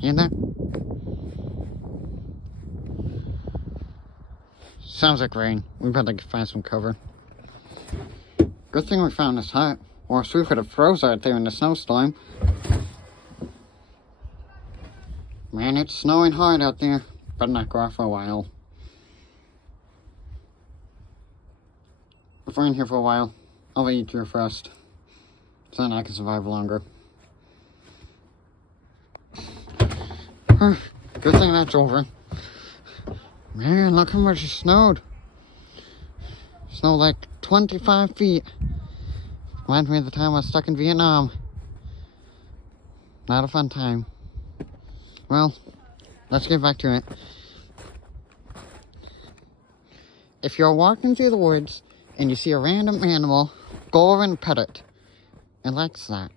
Hear that? Sounds like rain. We better find some cover. Good thing we found this hut, or else we could have froze out there in the snowstorm. Man, it's snowing hard out there. Better not go out for a while. If we're in here for a while, I'll eat your first, so then I can survive longer. Good thing that's over. Man, look how much it snowed. Snowed like 25 feet. Reminds me of the time I was stuck in Vietnam. Not a fun time. Well, let's get back to it. If you're walking through the woods and you see a random animal, go over and pet it. It likes that.